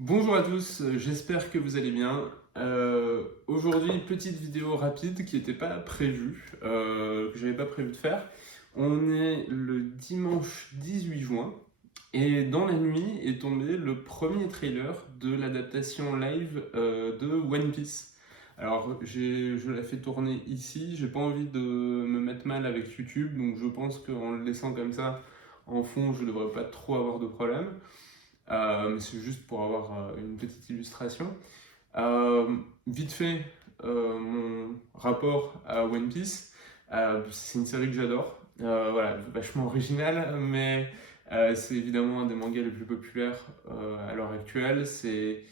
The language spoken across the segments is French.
Bonjour à tous, j'espère que vous allez bien. Aujourd'hui, petite vidéo rapide qui n'était pas prévue, que j'avais pas prévu de faire. On est le dimanche 18 juin et dans la nuit est tombé le premier trailer de l'adaptation live de One Piece. Alors, je l'ai fait tourner ici, j'ai pas envie de me mettre mal avec YouTube, donc je pense qu'en le laissant comme ça en fond, je devrais pas trop avoir de problème. Mais c'est juste pour avoir une petite illustration. Euh, Vite fait, mon rapport à One Piece, c'est une série que j'adore. Voilà, vachement originale, mais c'est évidemment un des mangas les plus populaires à l'heure actuelle. C'est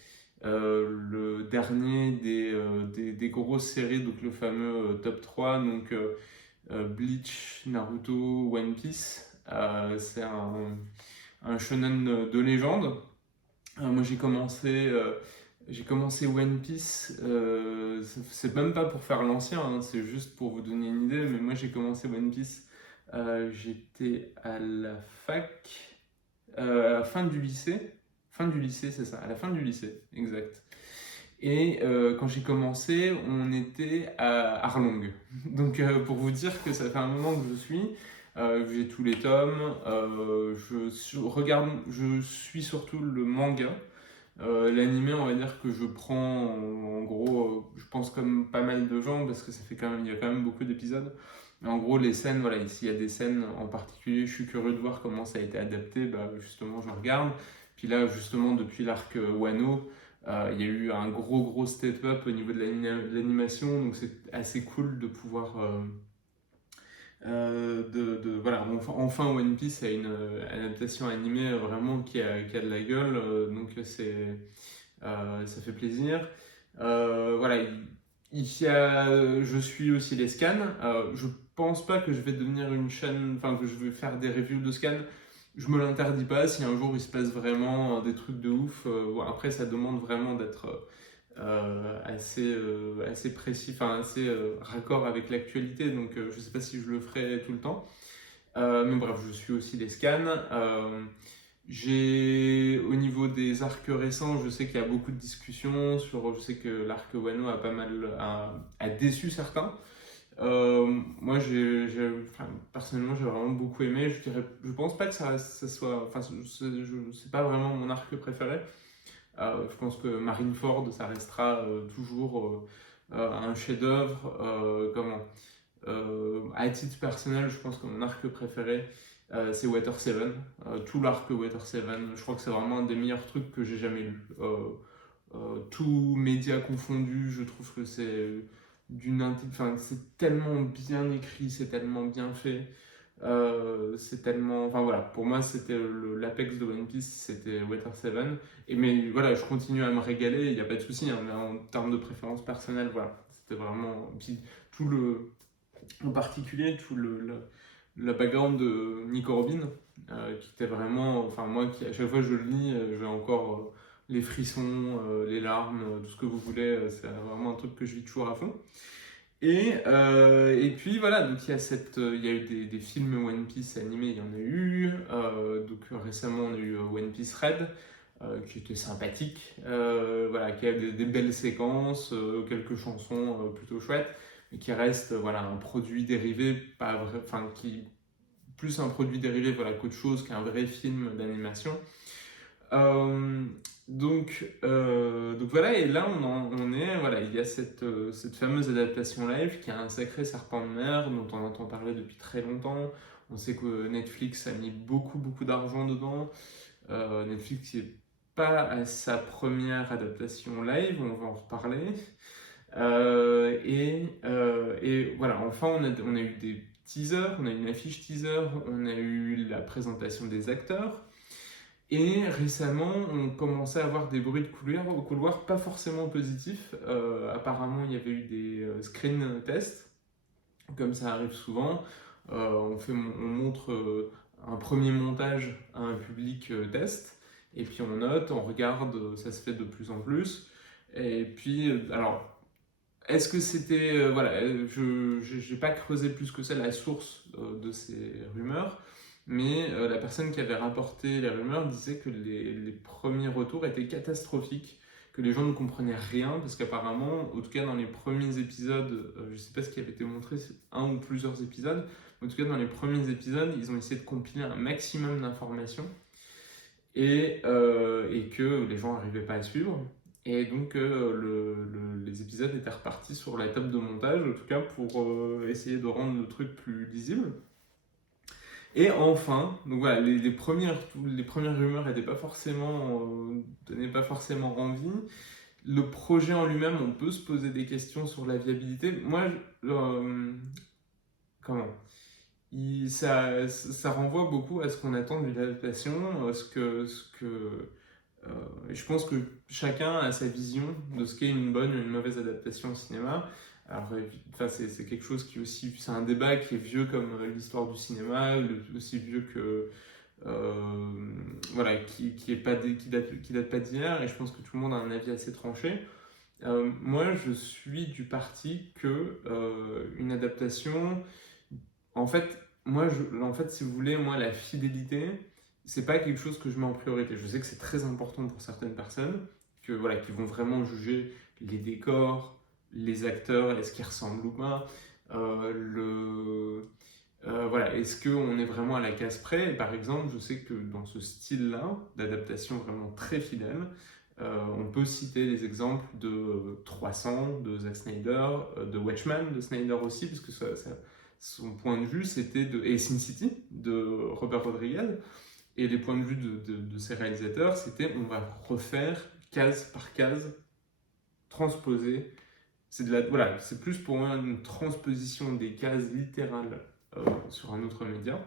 le dernier des grosses séries, donc le fameux top 3, donc Bleach, Naruto, One Piece. C'est un shonen de légende. Moi j'ai commencé One Piece, c'est même pas pour faire l'ancien, hein, c'est juste pour vous donner une idée, mais moi j'ai commencé One Piece, j'étais à la fac, à la fin du lycée c'est ça, à la fin du lycée, exact. Et quand j'ai commencé, on était à Arlong. Donc pour vous dire que ça fait un moment que je suis, j'ai tous les tomes, je suis surtout le manga. L'animé, on va dire que je prends en gros, je pense comme pas mal de gens parce que ça fait quand même, il y a quand même beaucoup d'épisodes. Mais en gros, les scènes, voilà, ici il y a des scènes en particulier, je suis curieux de voir comment ça a été adapté, bah, justement je regarde. Puis là, justement, depuis l'arc Wano, il y a eu un gros step-up au niveau de l'animation, donc c'est assez cool de pouvoir voilà, enfin One Piece a une adaptation animée vraiment qui a de la gueule, donc ça fait plaisir. Voilà, je suis aussi les scans. Je pense pas que je vais devenir une chaîne, enfin que je vais faire des reviews de scans. Je me l'interdis pas. Si un jour il se passe vraiment des trucs de ouf, bon, après ça demande vraiment d'être assez précis, enfin assez raccord avec l'actualité. Donc je sais pas si je le ferai tout le temps. Mais bref, je suis aussi les scans. Au niveau des arcs récents, je sais qu'il y a beaucoup de discussions sur. Je sais que l'arc Wano a déçu certains. Moi, enfin, personnellement, j'ai vraiment beaucoup aimé. Je pense pas que ça soit. Enfin, c'est pas vraiment mon arc préféré. Je pense que Marineford, ça restera toujours un chef-d'œuvre. À titre personnel, je pense que mon arc préféré, c'est Water 7. Tout l'arc Water 7, je crois que c'est vraiment un des meilleurs trucs que j'ai jamais lu. Tout média confondu, je trouve que enfin, c'est tellement bien écrit, c'est tellement bien fait. C'est tellement. Enfin voilà, pour moi, c'était l'apex de One Piece, c'était Water 7. Mais voilà, je continue à me régaler, il n'y a pas de souci, hein, mais en termes de préférence personnelle, voilà. C'était vraiment. Puis tout le, en particulier le background de Nick Robin, qui était vraiment, enfin moi, à chaque fois que je le lis, j'ai encore les frissons, les larmes, tout ce que vous voulez, c'est vraiment un truc que je vis toujours à fond. Et puis voilà, donc il y a eu des films One Piece animés, il y en a eu. Donc récemment, on a eu One Piece Red, qui était sympathique, voilà, qui a des belles séquences, quelques chansons plutôt chouettes, mais qui reste voilà, un produit dérivé, pas vrai, enfin, qui plus un produit dérivé voilà, qu'autre chose qu'un vrai film d'animation. Euh, donc voilà, et là on est, voilà, il y a cette fameuse adaptation live qui a un sacré serpent de mer dont on entend parler depuis très longtemps. On sait que Netflix a mis beaucoup d'argent dedans. Netflix n'est pas à sa première adaptation live, on va en reparler. Et voilà, enfin on a eu des teasers, on a eu une affiche teaser, on a eu la présentation des acteurs. Et récemment, on commençait à avoir des bruits de couloir, au couloir pas forcément positifs. Apparemment, il y avait eu des screen tests, comme ça arrive souvent. On montre un premier montage à un public test, et puis on note, on regarde, ça se fait de plus en plus. Et puis, alors, est-ce que c'était. Voilà, je n'ai pas creusé plus que ça la source de ces rumeurs. mais la personne qui avait rapporté les rumeurs disait que les premiers retours étaient catastrophiques, que les gens ne comprenaient rien, parce qu'apparemment, en tout cas dans les premiers épisodes, je ne sais pas ce qui avait été montré, c'est un ou plusieurs épisodes, mais en tout cas dans les premiers épisodes, ils ont essayé de compiler un maximum d'informations, et que les gens n'arrivaient pas à suivre. Et donc les épisodes étaient repartis sur la table de montage, en tout cas pour essayer de rendre le truc plus lisible. Et enfin, donc voilà, les premières rumeurs donnaient pas forcément envie. Le projet en lui-même, on peut se poser des questions sur la viabilité. Moi, comment ça renvoie beaucoup à ce qu'on attend d'une adaptation, je pense que chacun a sa vision de ce qu'est une bonne ou une mauvaise adaptation au cinéma. Alors, c'est quelque chose qui aussi, c'est un débat qui est vieux comme l'histoire du cinéma, aussi vieux que voilà, qui date pas d'hier, et je pense que tout le monde a un avis assez tranché. Moi, je suis du parti que une adaptation, en fait, si vous voulez, moi, la fidélité, c'est pas quelque chose que je mets en priorité. Je sais que c'est très important pour certaines personnes, qui vont vraiment juger les décors, les acteurs, est-ce qu'ils ressemblent ou pas, est-ce qu'on est vraiment à la case près. Et par exemple, je sais que dans ce style-là, d'adaptation vraiment très fidèle, on peut citer des exemples de 300 de Zack Snyder, de Watchmen de Snyder aussi, parce que son point de vue c'était et Sin City de Robert Rodriguez, et les points de vue de ces réalisateurs c'était on va refaire case par case, transposer. C'est plus pour moi une transposition des cases littérales sur un autre média.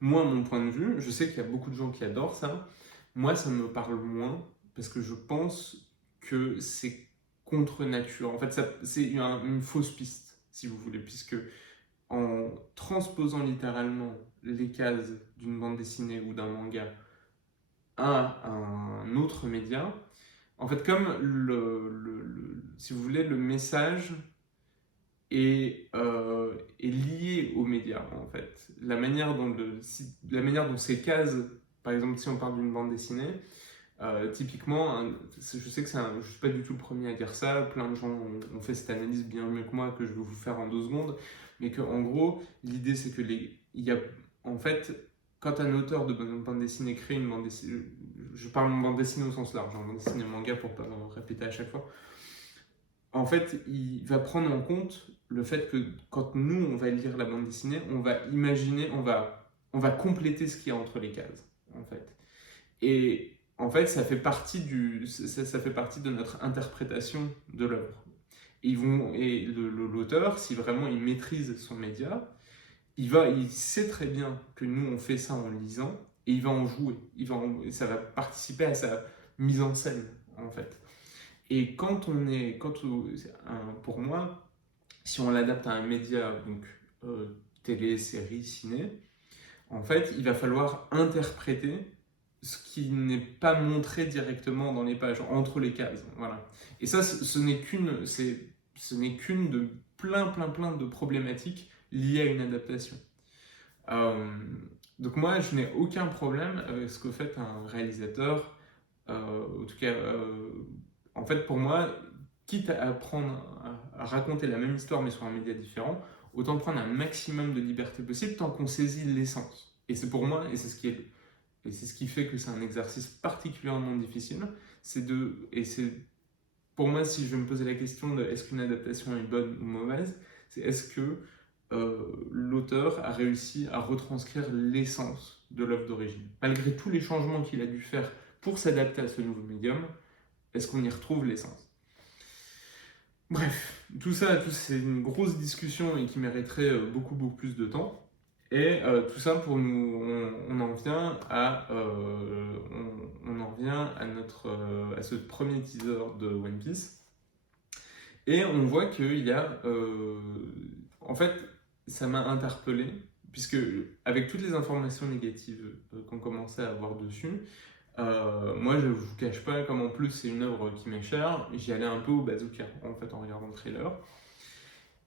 Moi, mon point de vue, je sais qu'il y a beaucoup de gens qui adorent ça. Moi, ça me parle moins parce que je pense que c'est contre nature. En fait, c'est une fausse piste, si vous voulez, puisque en transposant littéralement les cases d'une bande dessinée ou d'un manga à un autre média, en fait, comme si vous voulez, le message est lié aux médias, en fait. La manière dont ces cases, par exemple, si on parle d'une bande dessinée, typiquement, je sais que je ne suis pas du tout le premier à dire ça, plein de gens ont fait cette analyse bien mieux que moi, que je vais vous faire en 2 secondes, mais qu'en gros, l'idée c'est que en fait, quand un auteur de bande dessinée crée une bande dessinée, je parle de bande dessinée au sens large, bande dessinée manga pour ne pas me répéter à chaque fois, en fait, il va prendre en compte le fait que quand nous, on va lire la bande dessinée, on va imaginer, on va compléter ce qu'il y a entre les cases, en fait. Et en fait, ça fait partie de notre interprétation de l'œuvre. Et l'auteur, si vraiment il maîtrise son média, il sait très bien que nous, on fait ça en lisant, et il va en jouer. Ça va participer à sa mise en scène, en fait. Et pour moi, si on l'adapte à un média, donc télé, série, ciné, en fait, il va falloir interpréter ce qui n'est pas montré directement dans les pages, entre les cases. Voilà. Et ça, ce n'est qu'une de plein de problématiques liées à une adaptation. Donc moi, je n'ai aucun problème avec ce que fait un réalisateur, en tout cas, en fait, pour moi, quitte à à raconter la même histoire mais sur un média différent, autant prendre un maximum de liberté possible tant qu'on saisit l'essence. Et c'est pour moi, et c'est ce qui fait que c'est un exercice particulièrement difficile, pour moi, si je me posais la question de est-ce qu'une adaptation est bonne ou mauvaise, c'est est-ce que l'auteur a réussi à retranscrire l'essence de l'œuvre d'origine. Malgré tous les changements qu'il a dû faire pour s'adapter à ce nouveau médium, est-ce qu'on y retrouve l'essence? Bref, tout ça, c'est une grosse discussion et qui mériterait beaucoup plus de temps. Et tout ça pour nous, on en vient à à ce premier teaser de One Piece. Et on voit qu'il y a, en fait, ça m'a interpellé, puisque avec toutes les informations négatives qu'on commençait à avoir dessus, moi je vous cache pas, comme en plus c'est une œuvre qui m'est chère, j'y allais un peu au bazooka en fait en regardant le trailer.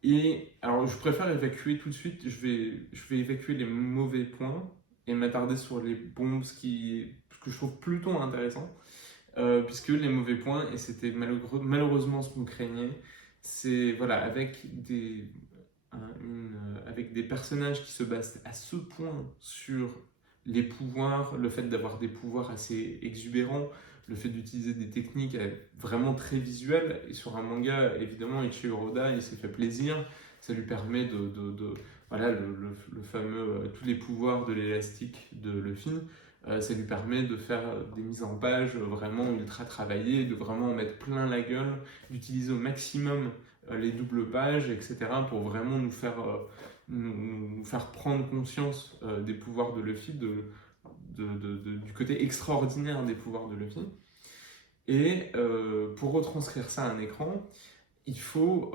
Et alors, je préfère évacuer tout de suite, je vais évacuer les mauvais points et m'attarder sur les bons, ce que je trouve plutôt intéressant, puisque les mauvais points, et c'était malheureusement ce qu'on craignait, c'est voilà, avec des personnages qui se basent à ce point sur les pouvoirs, le fait d'avoir des pouvoirs assez exubérants, le fait d'utiliser des techniques vraiment très visuelles. Et sur un manga, évidemment, Ichiro Oda, il s'est fait plaisir. Ça lui permet voilà, le fameux tous les pouvoirs de l'élastique de Luffy. Ça lui permet de faire des mises en page vraiment ultra travaillées, de vraiment en mettre plein la gueule, d'utiliser au maximum les doubles pages, etc., pour vraiment nous faire prendre conscience des pouvoirs de Luffy, du côté extraordinaire des pouvoirs de Luffy. Et pour retranscrire ça à un écran, il faut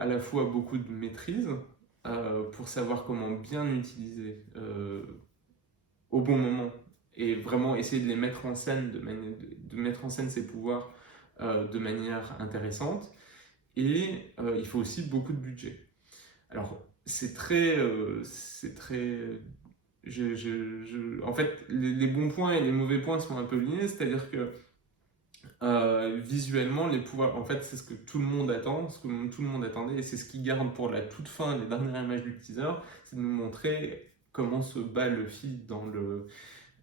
à la fois beaucoup de maîtrise pour savoir comment bien l'utiliser au bon moment et vraiment essayer de les mettre en scène, de mettre en scène ces pouvoirs de manière intéressante. Et il faut aussi beaucoup de budget. Alors, c'est très... en fait, les bons points et les mauvais points sont un peu liés, c'est-à-dire que visuellement, les pouvoirs, en fait, c'est ce que tout le monde attend, ce que tout le monde attendait, et c'est ce qu'ils gardent pour la toute fin, les dernières images du teaser, c'est de nous montrer comment se bat Luffy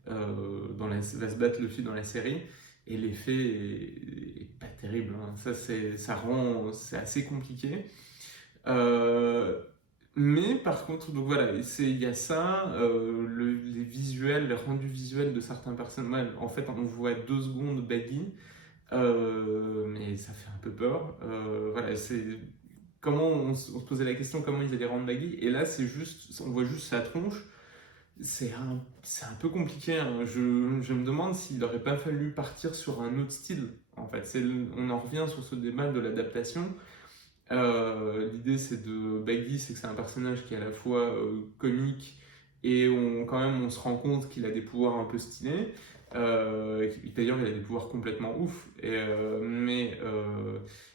va se battre Luffy dans la série, et l'effet est pas terrible, hein. C'est assez compliqué. Mais par contre, donc voilà, il y a ça, les visuels, les rendus visuels de certains personnages. En fait, on voit 2 secondes Baggy, mais ça fait un peu peur. Voilà, c'est comment on se posait la question comment ils allaient rendre Baggy, et là c'est juste, on voit juste sa tronche. C'est un peu compliqué, hein. Je me demande s'il n'aurait pas fallu partir sur un autre style. En fait, on en revient sur ce débat de l'adaptation. L'idée c'est Baggy, c'est que c'est un personnage qui est à la fois comique et quand même on se rend compte qu'il a des pouvoirs un peu stylés. D'ailleurs, il a des pouvoirs complètement ouf. Mais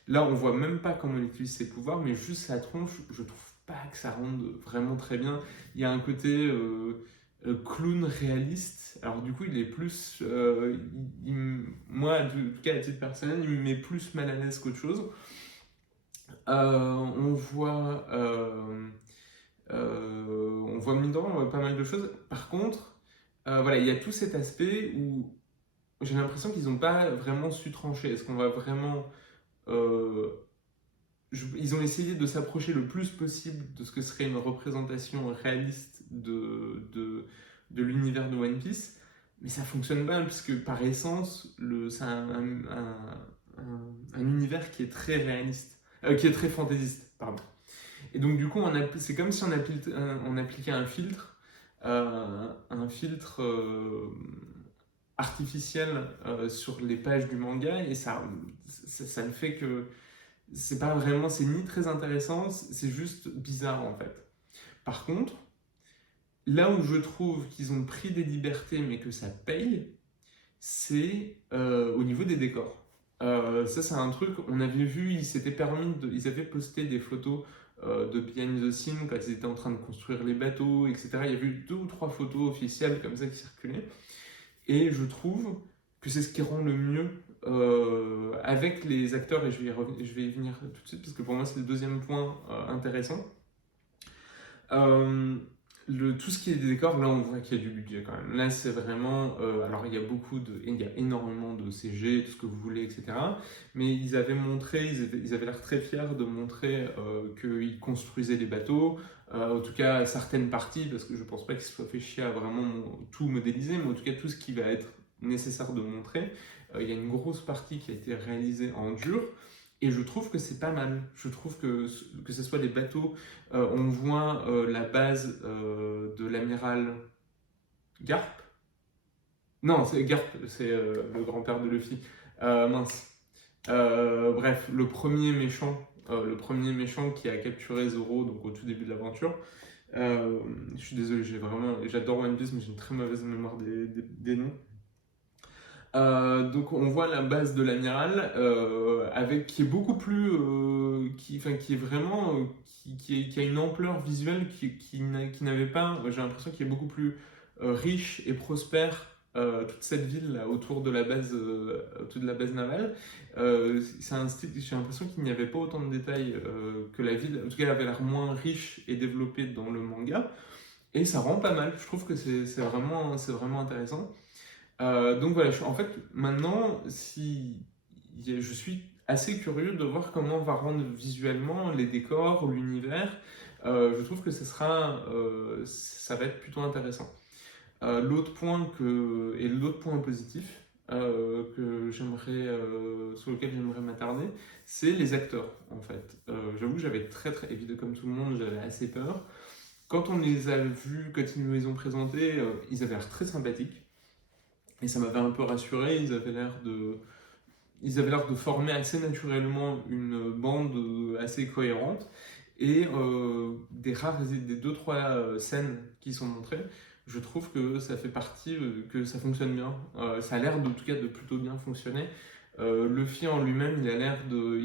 là, on voit même pas comment il utilise ses pouvoirs, mais juste sa tronche, je trouve pas que ça rende vraiment très bien. Il y a un côté clown réaliste. Alors du coup, il est plus... moi, en tout cas, à titre personnel, il me met plus mal à l'aise qu'autre chose. On voit mine de rien, pas mal de choses. Par contre, voilà, il y a tout cet aspect où j'ai l'impression qu'ils n'ont pas vraiment su trancher. Est-ce qu'on va vraiment... ils ont essayé de s'approcher le plus possible de ce que serait une représentation réaliste de l'univers de One Piece, mais ça fonctionne pas, puisque par essence, c'est un univers qui est très réaliste, qui est très fantaisiste, pardon. Et donc du coup, c'est comme si on appliquait un filtre artificiel sur les pages du manga, et ça ne fait que c'est pas vraiment, c'est ni très intéressant, c'est juste bizarre en fait. Par contre, là où je trouve qu'ils ont pris des libertés mais que ça paye, c'est au niveau des décors. Ça c'est un truc, on avait vu, ils avaient posté des photos de behind the scene quand ils étaient en train de construire les bateaux, etc. Il y a eu 2 ou 3 photos officielles comme ça qui circulaient. Et je trouve que c'est ce qui rend le mieux avec les acteurs, et je vais y venir tout de suite, parce que pour moi c'est le deuxième point intéressant. Tout ce qui est des décors, là on voit qu'il y a du budget quand même. Là c'est vraiment, alors il y a énormément de CG, tout ce que vous voulez, etc. Mais ils avaient montré, ils avaient l'air très fiers de montrer qu'ils construisaient des bateaux, en tout cas certaines parties, parce que je pense pas qu'ils se soient fait chier à vraiment tout modéliser, mais en tout cas tout ce qui va être nécessaire de montrer. Il y a une grosse partie qui a été réalisée en dur. Et je trouve que c'est pas mal. Je trouve que ce soit les bateaux, on voit la base de l'amiral Garp. Non, c'est Garp, c'est le grand-père de Luffy. Mince. Bref, le premier méchant qui a capturé Zoro, donc au tout début de l'aventure. Je suis désolé, j'adore One Piece, mais j'ai une très mauvaise mémoire des noms. Donc on voit la base de l'amiral qui est beaucoup plus, qui est vraiment, qui a une ampleur visuelle qui n'avait pas. J'ai l'impression qu'il est beaucoup plus riche et prospère. Toute cette ville là, autour de la base navale, c'est un style. J'ai l'impression qu'il n'y avait pas autant de détails que la ville. En tout cas, elle avait l'air moins riche et développée dans le manga, et ça rend pas mal. Je trouve que c'est vraiment intéressant. Donc voilà, en fait, maintenant, je suis assez curieux de voir comment on va rendre visuellement les décors, l'univers. Je trouve que ça va être plutôt intéressant. L'autre point positif sur lequel j'aimerais m'attarder, c'est les acteurs, en fait. J'avoue que j'avais évidemment, comme tout le monde, j'avais assez peur. Quand on les a vus, quand ils nous les ont présentés, ils avaient l'air très sympathiques. Et ça m'avait un peu rassuré. Ils avaient l'air de former assez naturellement une bande assez cohérente. Et des deux trois scènes qui sont montrées, je trouve que ça fait partie, que ça fonctionne bien. Ça a l'air en tout cas de plutôt bien fonctionner. Luffy en lui-même, il a l'air de.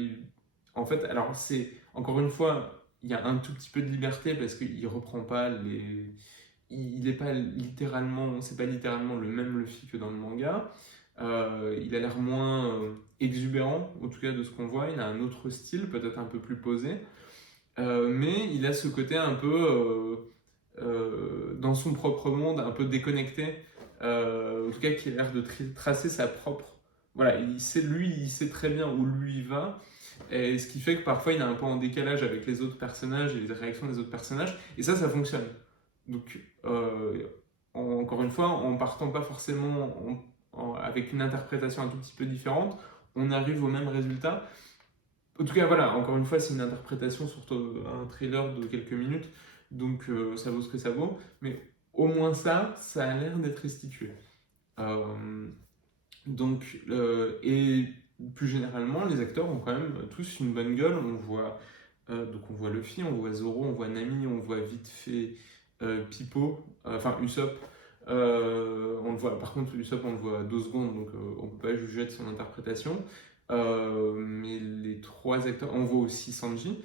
En fait, alors c'est encore une fois, il y a un tout petit peu de liberté parce qu'il reprend pas les. Il n'est pas littéralement, c'est pas littéralement le même Luffy que dans le manga. Il a l'air moins exubérant, en tout cas de ce qu'on voit. Il a un autre style, peut-être un peu plus posé. Mais il a ce côté un peu dans son propre monde, un peu déconnecté. En tout cas, qui a l'air de tracer sa propre. Voilà, il sait très bien où lui il va. Et ce qui fait que parfois il est un peu en décalage avec les autres personnages et les réactions des autres personnages. Et ça fonctionne. Donc, encore une fois, en partant pas forcément avec une interprétation un tout petit peu différente, on arrive au même résultat. En tout cas, voilà, encore une fois, c'est une interprétation sur un trailer de quelques minutes, donc ça vaut ce que ça vaut. Mais au moins ça a l'air d'être restitué. Et plus généralement, les acteurs ont quand même tous une bonne gueule. On voit Luffy, on voit Zoro, on voit Nami, on voit vite fait Pipo, enfin Usopp. On le voit, par contre, Usopp, on le voit 2 secondes, donc on peut pas juger de son interprétation. Mais les 3 acteurs, on voit aussi Sanji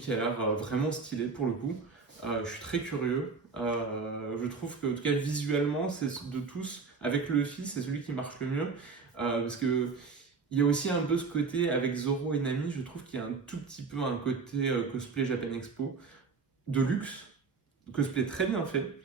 qui a l'air vraiment stylé pour le coup. Je suis très curieux. Je trouve que, en tout cas, visuellement, c'est de tous, avec Luffy, c'est celui qui marche le mieux. Parce que il y a aussi un peu ce côté avec Zoro et Nami, je trouve qu'il y a un tout petit peu un côté cosplay Japan Expo de luxe, cosplay très bien fait,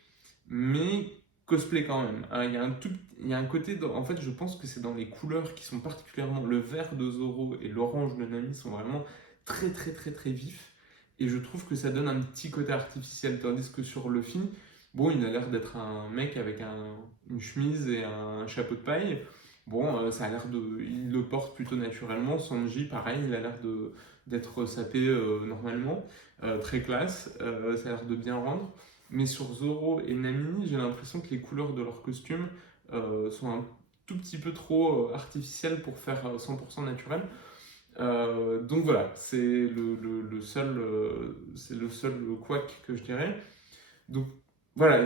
mais cosplay quand même. Il y a un côté, en fait, je pense que c'est dans les couleurs qui sont particulièrement, le vert de Zoro et l'orange de Nami sont vraiment très très très très vifs, et je trouve que ça donne un petit côté artificiel, tandis que sur Luffy, bon, il a l'air d'être un mec avec une chemise et un chapeau de paille. Bon, ça a l'air il le porte plutôt naturellement. Sanji, pareil, il a l'air d'être sapé normalement, très classe. Ça a l'air de bien rendre. Mais sur Zoro et Nami, j'ai l'impression que les couleurs de leur costume sont un tout petit peu trop artificielles pour faire 100% naturel. Donc voilà, c'est le seul couac que je dirais. Donc voilà,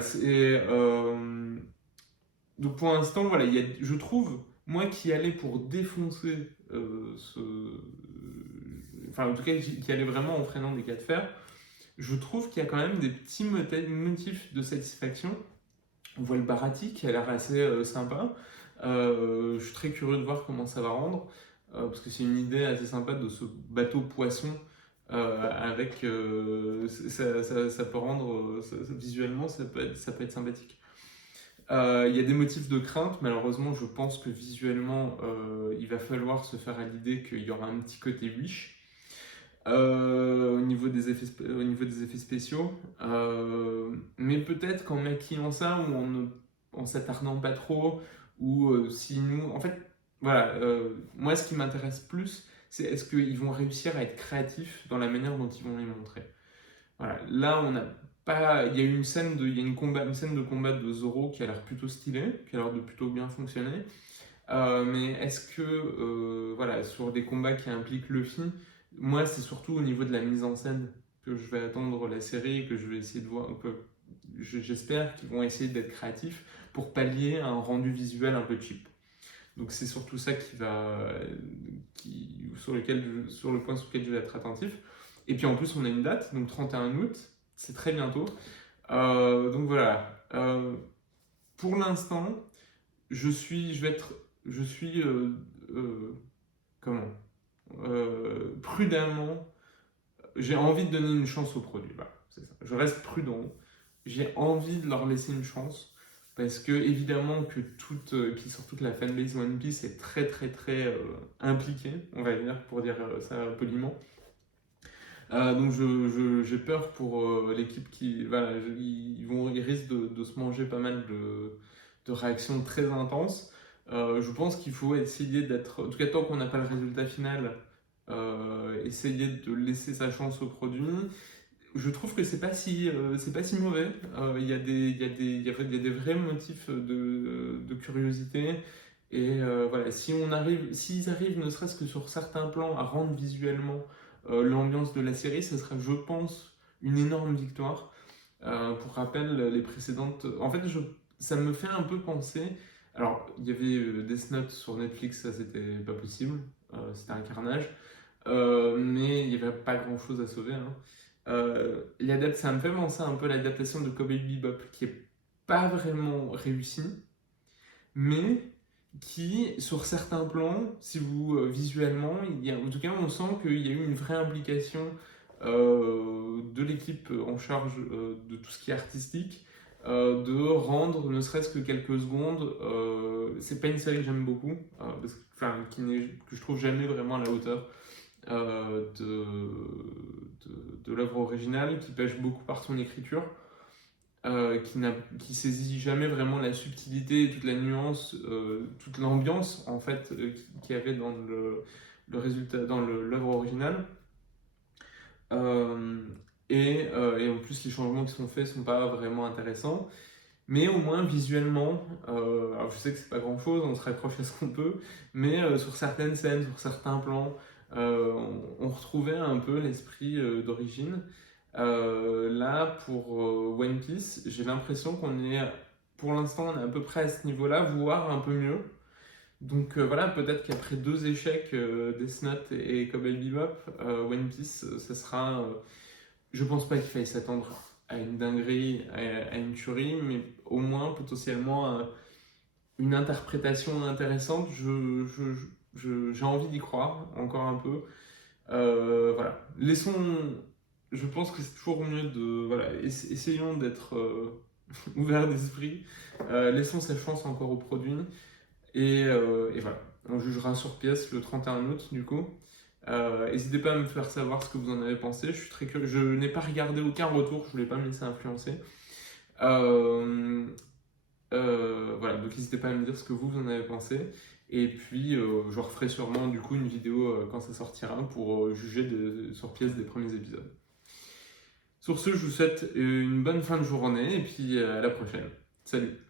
donc pour l'instant, voilà, je trouve, moi qui allais pour défoncer enfin en tout cas qui allait vraiment en freinant des cas de fer, je trouve qu'il y a quand même des petits motifs de satisfaction. On voit le Barati qui a l'air assez sympa. Je suis très curieux de voir comment ça va rendre, parce que c'est une idée assez sympa de ce bateau poisson ça peut rendre, visuellement, ça peut être sympathique. Il y a des motifs de crainte, malheureusement, je pense que visuellement, il va falloir se faire à l'idée qu'il y aura un petit côté wish. Au niveau des effets spéciaux. Mais peut-être qu'en maquillant ça, ou en s'attardant pas trop, ou si nous. En fait, voilà, moi ce qui m'intéresse plus, c'est est-ce qu'ils vont réussir à être créatifs dans la manière dont ils vont les montrer. Voilà, là on n'a pas. Il y a eu une scène de combat de Zoro qui a l'air plutôt stylée, qui a l'air de plutôt bien fonctionner. Mais est-ce que, voilà, sur des combats qui impliquent Luffy, moi c'est surtout au niveau de la mise en scène que je vais attendre la série, que je vais essayer de voir, j'espère qu'ils vont essayer d'être créatifs pour pallier un rendu visuel un peu cheap. Donc c'est surtout ça sur le point sur lequel je vais être attentif. Et puis en plus on a une date, donc 31 août, c'est très bientôt. Donc voilà. Pour l'instant, je suis prudemment, j'ai envie de donner une chance au produit. Voilà, c'est ça. Je reste prudent. J'ai envie de leur laisser une chance parce que évidemment que puis surtout que la fanbase One Piece est très très très impliquée, on va dire, pour dire ça poliment. Donc j'ai peur pour l'équipe qui, voilà, ils risquent de se manger pas mal de réactions très intenses. Je pense qu'il faut essayer d'être, en tout cas tant qu'on n'a pas le résultat final, essayer de laisser sa chance au produit. Je trouve que c'est pas si mauvais. Il y a des vrais motifs de curiosité. Et voilà, s'ils arrivent, ne serait-ce que sur certains plans, à rendre visuellement l'ambiance de la série, ce sera, je pense, une énorme victoire. Pour rappel, les précédentes. En fait, ça me fait un peu penser. Alors, il y avait Death Note sur Netflix, ça c'était pas possible, c'était un carnage. Mais il n'y avait pas grand chose à sauver, hein. Ça me fait penser un peu à l'adaptation de Cowboy Bebop, qui est pas vraiment réussie, mais qui, sur certains plans, si vous visuellement, en tout cas, on sent qu'il y a eu une vraie implication de l'équipe en charge de tout ce qui est artistique, de rendre ne serait-ce que quelques secondes. C'est pas une série que j'aime beaucoup, que je trouve jamais vraiment à la hauteur de l'œuvre originale, qui pêche beaucoup par son écriture. Qui saisit jamais vraiment la subtilité, toute la nuance, toute l'ambiance en fait qu'il y avait dans le résultat, dans l'œuvre originale. Et en plus les changements qui sont faits sont pas vraiment intéressants, mais au moins visuellement, alors je sais que c'est pas grand chose, on se raccroche à ce qu'on peut, mais sur certaines scènes, sur certains plans, on retrouvait un peu l'esprit d'origine. Là, pour One Piece, j'ai l'impression pour l'instant, on est à peu près à ce niveau-là, voire un peu mieux. Donc voilà, peut-être qu'après 2 échecs, Death Note et Cowboy Bebop, One Piece, ça sera. Je pense pas qu'il faille s'attendre à une dinguerie, à une tuerie, mais au moins potentiellement une interprétation intéressante. J'ai envie d'y croire encore un peu. Voilà, je pense que c'est toujours mieux essayons d'être ouverts d'esprit, laissons sa chance encore au produit, et voilà, on jugera sur pièce le 31 août du coup. N'hésitez pas à me faire savoir ce que vous en avez pensé, je suis très curieux, je n'ai pas regardé aucun retour, je voulais pas me laisser influencer. Voilà, donc n'hésitez pas à me dire ce que vous en avez pensé. Et puis je referai sûrement du coup une vidéo quand ça sortira pour juger sur pièce des premiers épisodes. Sur ce, je vous souhaite une bonne fin de journée et puis à la prochaine. Salut!